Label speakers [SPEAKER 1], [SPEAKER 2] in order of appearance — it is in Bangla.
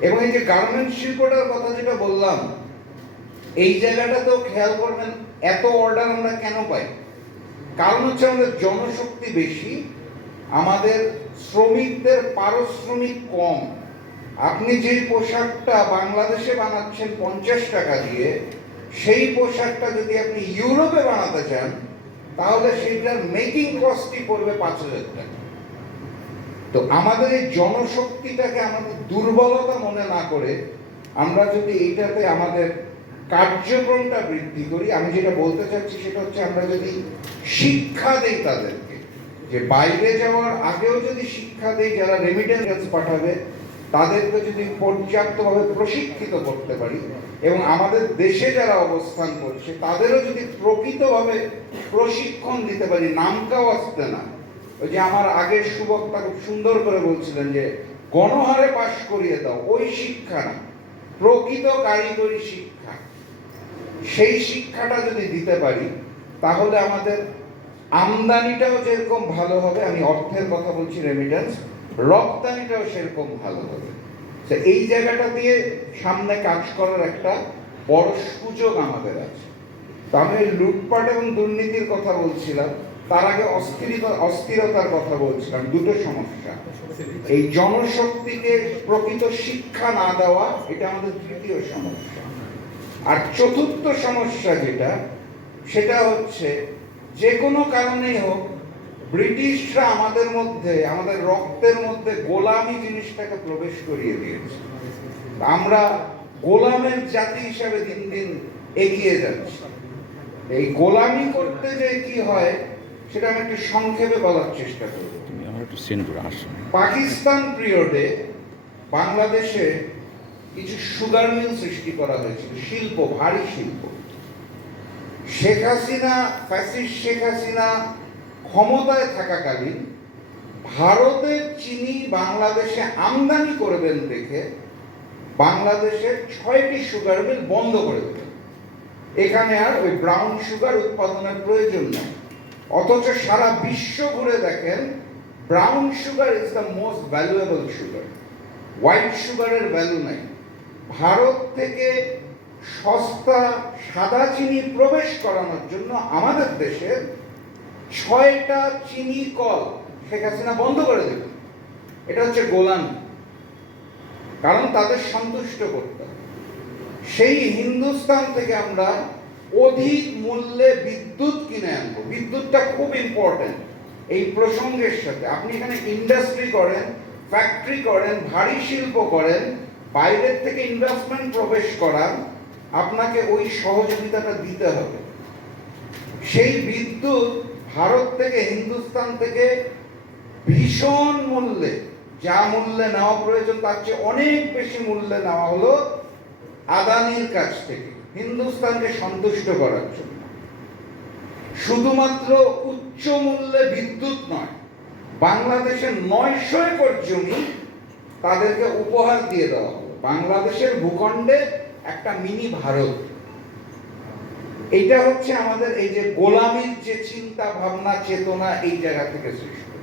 [SPEAKER 1] এবং এই যে গার্মেন্ট শিল্পটার কথা যেটা বললাম, এই জায়গাটাতেও খেয়াল করবেন এত অর্ডার আমরা কেন পাই? কারণ হচ্ছে আমাদের জনশক্তি বেশি, আমাদের শ্রমিকদের পারিশ্রমিক কম। আপনি যেই পোশাকটা বাংলাদেশে বানাচ্ছেন পঞ্চাশ টাকা দিয়ে, সেই পোশাকটা যদি আপনি ইউরোপে বানাতে চান, তাহলে সেইটার মেকিং কস্টই পড়বে পাঁচ হাজার টাকা। তো আমাদের এই জনশক্তিটাকে আমাদের দুর্বলতা মনে না করে আমরা যদি এইটাতে আমাদের কার্যক্রমটা বৃদ্ধি করি, আমি যেটা বলতে চাচ্ছি সেটা হচ্ছে আমরা যদি শিক্ষা দেই তাদেরকে, যে বাইরে যাওয়ার আগেও যদি শিক্ষা দেই, যারা রেমিটেন্স পাঠাবে, তাদেরকে যদি পর্যাপ্তভাবে প্রশিক্ষিত করতে পারি এবং আমাদের দেশে যারা অবস্থান করছে, তাদেরও যদি প্রকৃতভাবে প্রশিক্ষণ দিতে পারি, নামকাও আসতে না। ওই যে আমার আগের সুবক্তা খুব সুন্দর করে বলছিলেন যে, গণহারে পাশ করিয়ে দাও, ওই শিক্ষা না, প্রকৃত কারিগরি শিক্ষা। সেই শিক্ষাটা যদি দিতে পারি, তাহলে আমাদের আমদানিটাও যেরকম ভালো হবে, আমি অর্থের কথা বলছি রেমিটেন্স রপ্তানিটাও সেরকম ভালো হবে। এই জায়গাটা দিয়ে সামনে কাজ করার একটা বড় সুযোগ আমাদের আছে। তো আমি লুটপাট এবং দুর্নীতির কথা বলছিলাম তার আগে অস্থিরতা অস্থিরতার কথা বলছিলাম, দুটো সমস্যা। এই জনশক্তিকে প্রকৃত শিক্ষা না দেওয়া, এটা আমাদের তৃতীয় সমস্যা। আর চতুর্থ সমস্যা যেটা, সেটা হচ্ছে যে কোনো কারণেই হোক, ব্রিটিশরা আমাদের মধ্যে, আমাদের রক্তের মধ্যে গোলামি জিনিসটাকে প্রবেশ করিয়ে দিয়েছে। আমরা গোলামের জাতি হিসাবে দিন দিন এগিয়ে যাচ্ছি। এই গোলামি করতে যে কি হয় সেটা আমি একটু সংক্ষেপে বলার চেষ্টা করব। পাকিস্তান পিরিয়ডে বাংলাদেশে কিছু সুগার মিল সৃষ্টি করা হয়েছিল শিল্প ভারী শিল্প। শেখ হাসিনা ফ্যাসিস্ট শেখ হাসিনা ক্ষমতায় থাকাকালীন ভারতের চিনি বাংলাদেশে আমদানি করবেন দেখে বাংলাদেশের ছয়টি সুগার মিল বন্ধ করে দেবেন এখানে আর ওই ব্রাউন সুগার উৎপাদনের প্রয়োজন নেই। অথচ সারা বিশ্ব ঘুরে দেখেন brown sugar is the most valuable sugar white সুগারের ভ্যালু নাই। ভারত থেকে সস্তা সাদা চিনি প্রবেশ করানোর জন্য আমাদের দেশে ছয়টা চিনি কল শেখ হাসিনা বন্ধ করে দেবে এটা হচ্ছে গোলামি। কারণ তাদের সন্তুষ্ট করতে সেই হিন্দুস্তান থেকে আমরা অধিক মূল্যে বিদ্যুৎ কিনে আনব। বিদ্যুৎটা খুব ইম্পর্টেন্ট এই প্রসঙ্গের সাথে আপনি এখানে ইন্ডাস্ট্রি করেন ফ্যাক্টরি করেন, ভারী শিল্প করেন, বাইরের থেকে ইনভেস্টমেন্ট প্রবেশ করান আপনাকে ওই সহযোগিতাটা দিতে হবে। সেই বিদ্যুৎ ভারত থেকে, হিন্দুস্তান থেকে ভীষণ মূল্যে, যা মূল্যে নেওয়া প্রয়োজন, তার চেয়ে অনেক বেশি মূল্যে নেওয়া হলো আদানির কাছ থেকে। হিন্দুস্তানকে সন্তুষ্ট করার জন্য। শুধুমাত্র উচ্চ মূল্যে বিদ্যুৎ নয়, বাংলাদেশের নয়শো একর জমি তাদেরকে উপহার দিয়ে দেওয়া হলো বাংলাদেশের ভূখণ্ডে একটা মিনি ভারত। এটা হচ্ছে আমাদের এই যে গোলামির যে চিন্তা, ভাবনা, চেতনা এই জায়গা থেকে সৃষ্টি।